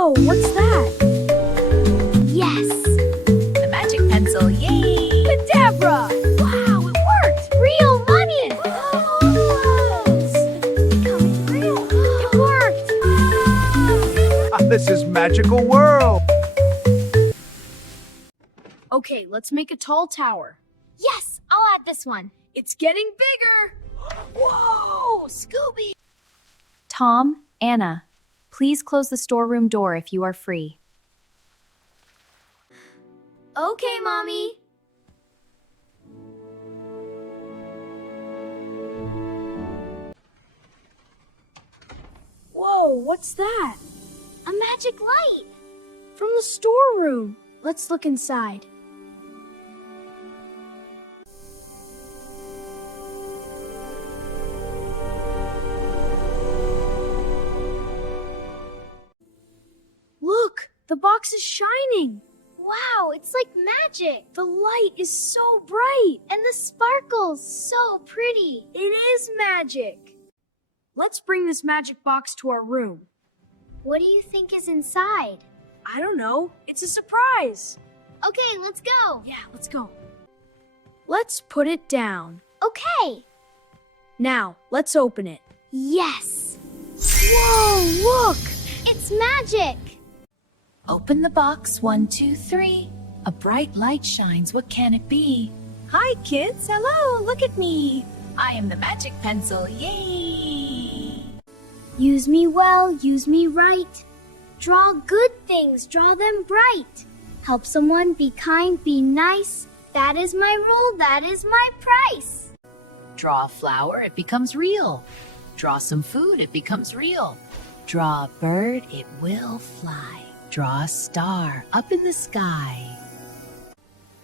Whoa, what's that? Yes! The magic pencil, yay! Kadabra! Wow, it worked! Real money! Close! Becoming real! It worked! This is magical world. Okay, let's make a tall tower. Yes! I'll add this one. It's getting bigger! Whoa, Scooby! Tom, Anna, please close the storeroom door if you are free. Okay, Mommy. Whoa, what's that? A magic light! From the storeroom. Let's look inside. Look, the box is shining. Wow, it's like magic! The light is so bright. And the sparkles so pretty! It is magic. Let's bring this magic box to our room. What do you think is inside? I don't know. It's a surprise. Okay, let's go! Yeah, let's go. Let's put it down. Okay! Now, let's open it. Yes! Whoa, look! It's magic! Open the box, 1, 2, 3. A bright light shines, what can it be? Hi kids, hello, look at me. I am the magic pencil, yay! Use me well, use me right. Draw good things, draw them bright. Help someone, be kind, be nice. That is my rule, that is my price. Draw a flower, it becomes real. Draw some food, it becomes real. Draw a bird, it will fly. Draw a star up in the sky.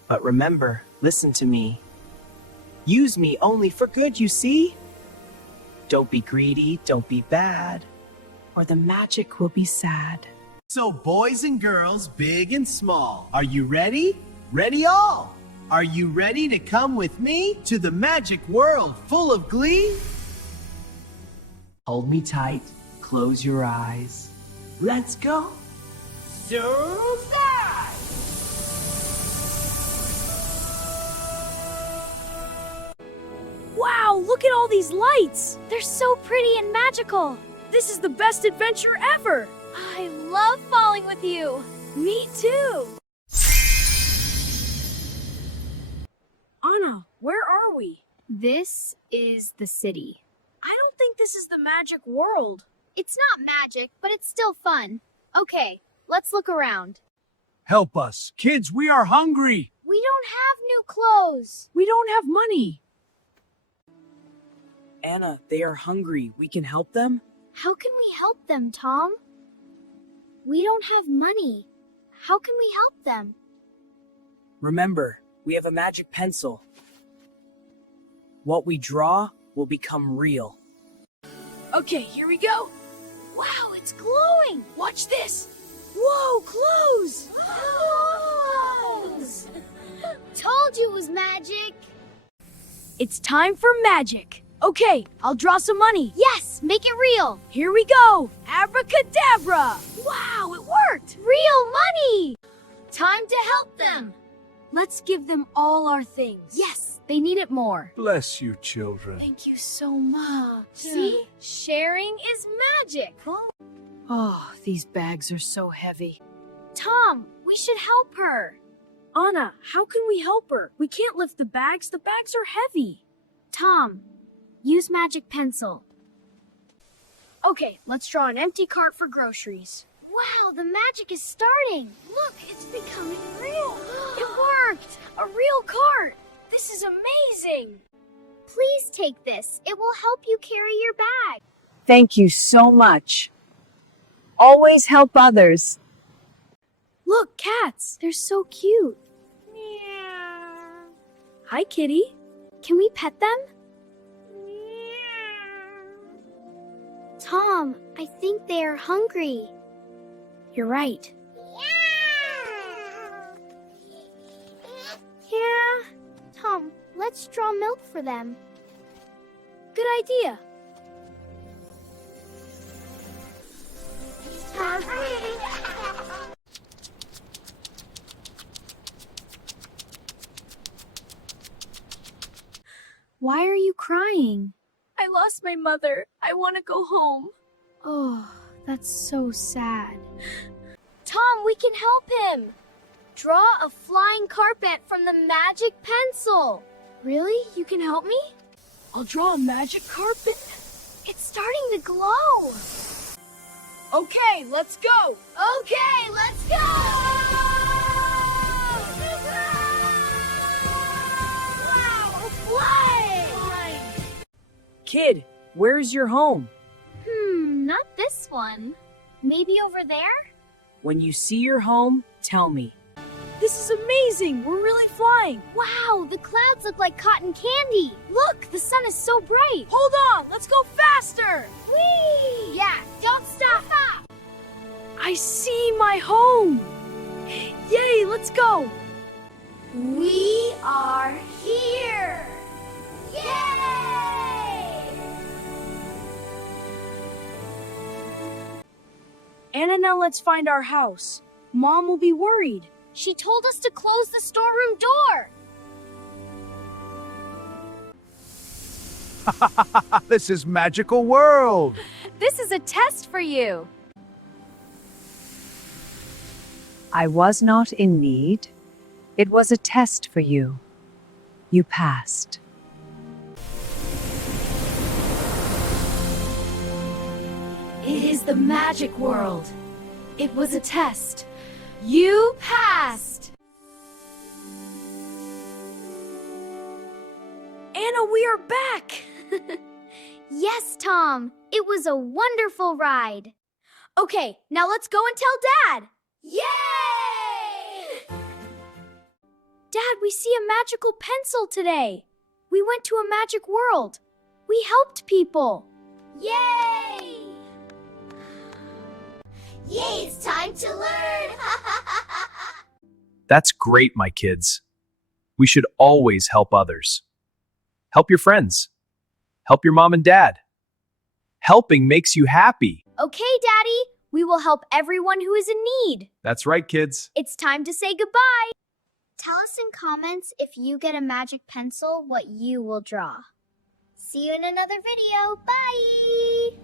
But remember, listen to me. Use me only for good, you see? Don't be greedy, don't be bad, or the magic will be sad. So boys and girls, big and small, are you ready? Ready all! Are you ready to come with me to the magic world full of glee? Hold me tight, close your eyes. Let's go. So fly! Wow, look at all these lights! They're so pretty and magical. This is the best adventure ever! I love falling with you. Me too! Anna, where are we? This is the city. I don't think this is the magic world. It's not magic, but it's still fun. Okay, let's look around. Help us. Kids, we are hungry. We don't have new clothes. We don't have money. Anna, they are hungry. We can help them? How can we help them, Tom? We don't have money. How can we help them? Remember, we have a magic pencil. What we draw will become real. Okay, here we go. Wow, it's glowing! Watch this! Whoa, clothes! Clothes! Told you it was magic. It's time for magic. Okay, I'll draw some money. Yes, make it real. Here we go! Abracadabra! Wow, it worked! Real money. Time to help them. Let's give them all our things. Yes, they need it more. Bless you, children. Thank you so much. See? Sharing is magic. Oh, these bags are so heavy. Tom, we should help her. Anna, how can we help her? We can't lift the bags. The bags are heavy. Tom, use magic pencil. Okay, let's draw an empty cart for groceries. Wow, the magic is starting. Look, it's becoming real. It worked! A real cart! This is amazing! Please take this. It will help you carry your bag. Thank you so much. Always help others. Look, cats! They're so cute. Meow. Hi, kitty. Can we pet them? Tom, I think they are hungry. You're right. Yeah. Tom, let's draw milk for them. Good idea. Strawberry. Why are you crying? I lost my mother. I want to go home. Oh, that's so sad. Tom, we can help him. Draw a flying carpet from the magic pencil. Really? You can help me? I'll draw a magic carpet. It's starting to glow. Okay, let's go. Okay, let's go! Wow, we're flying! Kid, where's your home? Not this one. Maybe over there? When you see your home, tell me. This is amazing. We're really flying. Wow, the clouds look like cotton candy. Look, the sun is so bright. Hold on. Let's go faster. Whee! Yeah, don't stop. I see my home. Yay, let's go. We are here. Yay! Anna, now let's find our house. Mom will be worried. She told us to close the storeroom door. This is magical world. This is a test for you. I was not in need. It was a test for you. You passed. It is the magic world. It was a test. You passed. Anna, we are back. Yes, Tom. It was a wonderful ride. Okay, now let's go and tell Dad. Yay! Dad, we see a magical pencil today. We went to a magic world. We helped people. Yay! Yay, it's time to learn! That's great, my kids. We should always help others. Help your friends. Help your mom and dad. Helping makes you happy. Okay, Daddy, we will help everyone who is in need. That's right, kids. It's time to say goodbye. Tell us in comments if you get a magic pencil, what you will draw. See you in another video. Bye!